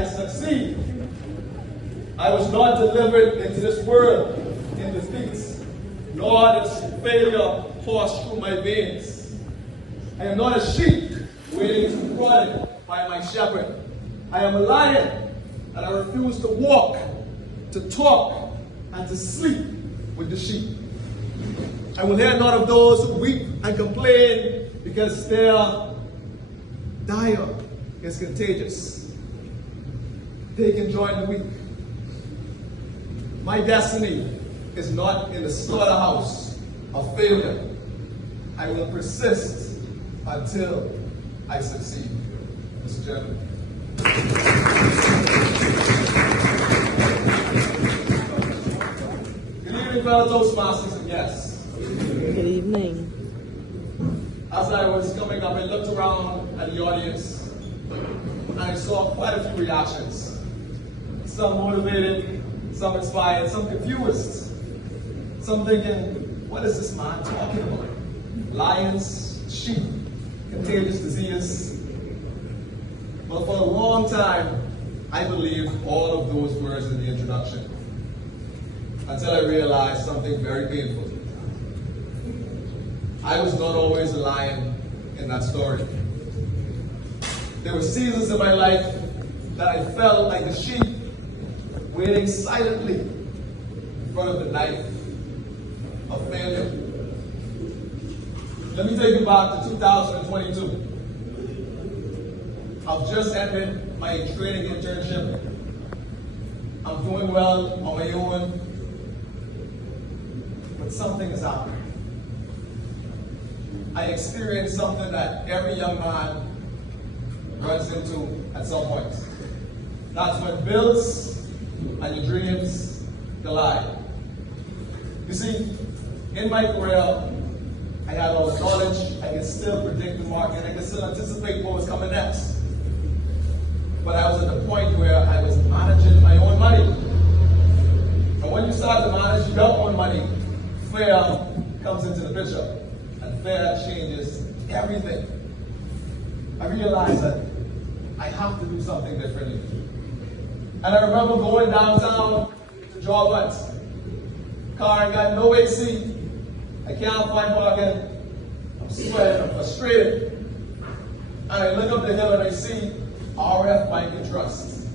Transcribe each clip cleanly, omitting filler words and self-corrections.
I succeed. I was not delivered into this world in defeat, nor does failure course through my veins. I am not a sheep waiting to be prodded by my shepherd. I am a lion, and I refuse to walk, to talk, and to sleep with the sheep. I will hear none of those who weep and complain, because their dire is contagious. They can join the weak. My destiny is not in the slaughterhouse of failure. I will persist until I succeed. Mr. Chairman. Good evening, fellow Toastmasters and guests. Good evening. As I was coming up, I looked around at the audience and I saw quite a few reactions. Some motivated, some inspired, some confused, some thinking, what is this man talking about? Lions, sheep, contagious disease. But for a long time, I believed all of those words in the introduction, until I realized something very painful. I was not always a lion in that story. There were seasons in my life that I felt like the sheep waiting silently in front of the knife of failure. Let me take you back to 2022. I've just ended my training internship. I'm doing well on my own, but something is happening. I experienced something that every young man runs into at some point. That's when bills and your dreams collide. You see, in my career, I had all the knowledge, I could still predict the market, I could still anticipate what was coming next. But I was at the point where I was managing my own money. And when you start to manage your own money, fear comes into the picture. And fear changes everything. I realized that I have to do something differently. And I remember going downtown to job hunt. Car ain't got no AC. I can't find parking. I'm sweating, I'm frustrated. And I look up the hill and I see RF Bank and Trust.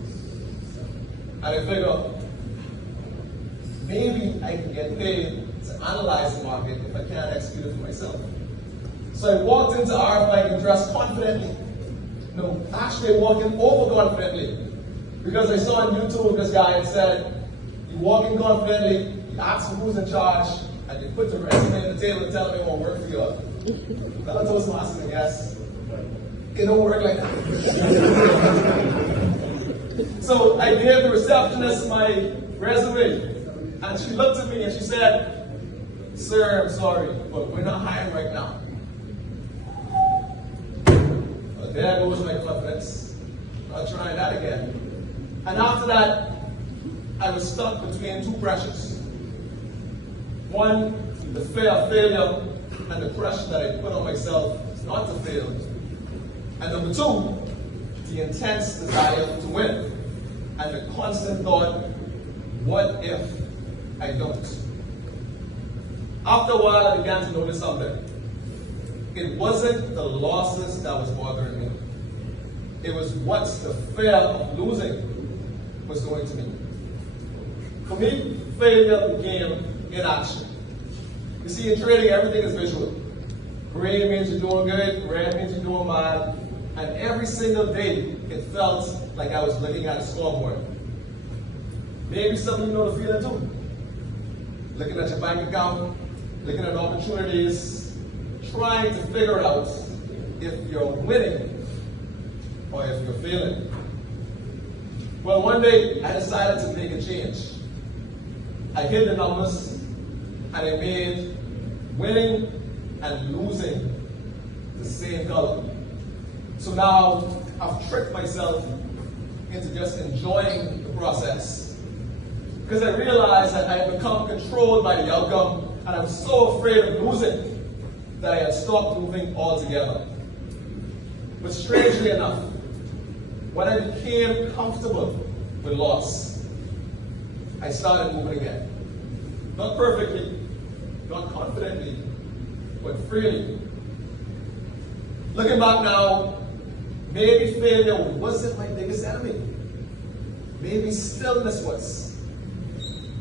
And I figure, maybe I can get paid to analyze the market if I can't execute it for myself. So I walked into RF Bank and Trust confidently. No, actually walking overconfidently. Because I saw on YouTube this guy had said, you walk in confidently, you ask for who's in charge, and you put the resume on the table and tell them it won't work for you. Fellow Toastmasters, I guess. It don't work like that. So I gave the receptionist my resume, and she looked at me and she said, sir, I'm sorry, but we're not hiring right now. Well, there goes my confidence. I'll try that again. And after that, I was stuck between two pressures. One, the fear of failure and the pressure that I put on myself not to fail. And number two, the intense desire to win and the constant thought, what if I don't? After a while, I began to notice something. It wasn't the losses that was bothering me. It was what the fear of losing was doing to me. For me, failure became inaction. You see, in trading, everything is visual. Green means you're doing good, red means you're doing bad, and every single day, it felt like I was looking at a scoreboard. Maybe some of you know the feeling too. Looking at your bank account, looking at opportunities, trying to figure out if you're winning or if you're failing. Well, one day, I decided to make a change. I hit the numbers, and I made winning and losing the same color. So now, I've tricked myself into just enjoying the process. Because I realized that I had become controlled by the outcome, and I was so afraid of losing that I had stopped moving altogether. But strangely enough, when I became comfortable with loss, I started moving again. Not perfectly, not confidently, but freely. Looking back now, maybe failure wasn't my biggest enemy. Maybe stillness was.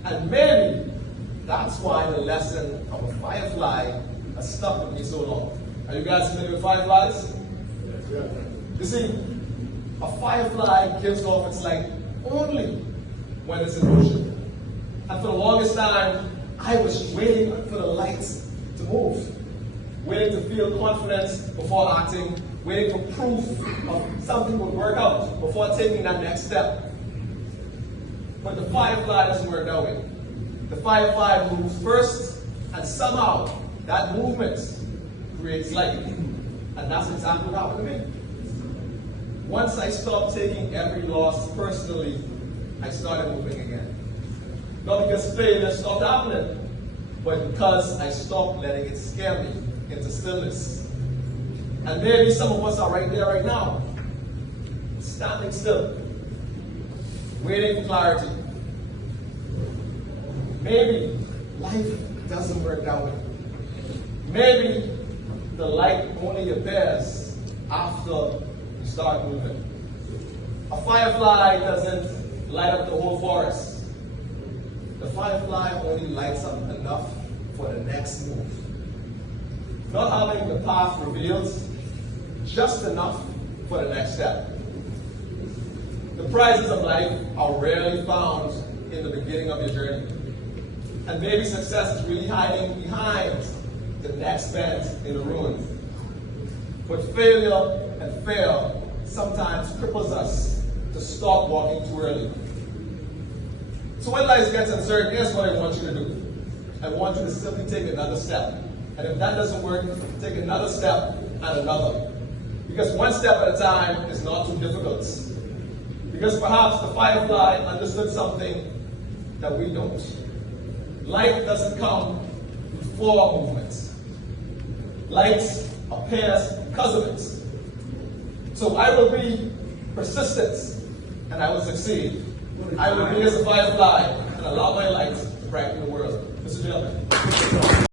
And maybe that's why the lesson of a firefly has stuck with me so long. Are you guys familiar with fireflies? Yes. You see, a firefly gives off its light only when it's in motion. And for the longest time, I was waiting for the lights to move. Waiting to feel confidence before acting. Waiting for proof of something would work out before taking that next step. But the firefly doesn't work that way. The firefly moves first, and somehow that movement creates light. And that's exactly what happened to me. Once I stopped taking every loss personally, I started moving again. Not because failure stopped happening, but because I stopped letting it scare me into stillness. And maybe some of us are right there right now, standing still, waiting for clarity. Maybe life doesn't work that way. Maybe the light only appears after you start moving. A firefly doesn't light up the whole forest. The firefly only lights up enough for the next move. Not having the path revealed, just enough for the next step. The prizes of life are rarely found in the beginning of your journey. And maybe success is really hiding behind the next bend in the ruins. But failure and fear sometimes cripples us to stop walking too early. So when life gets uncertain, here's what I want you to do. I want you to simply take another step. And if that doesn't work, take another step and another. Because one step at a time is not too difficult. Because perhaps the firefly understood something that we don't. Light doesn't come before movement. Light appears because of it. So I will be persistent and I will succeed. I will be as a firefly and allow my light to brighten the world. Mr. Gentleman.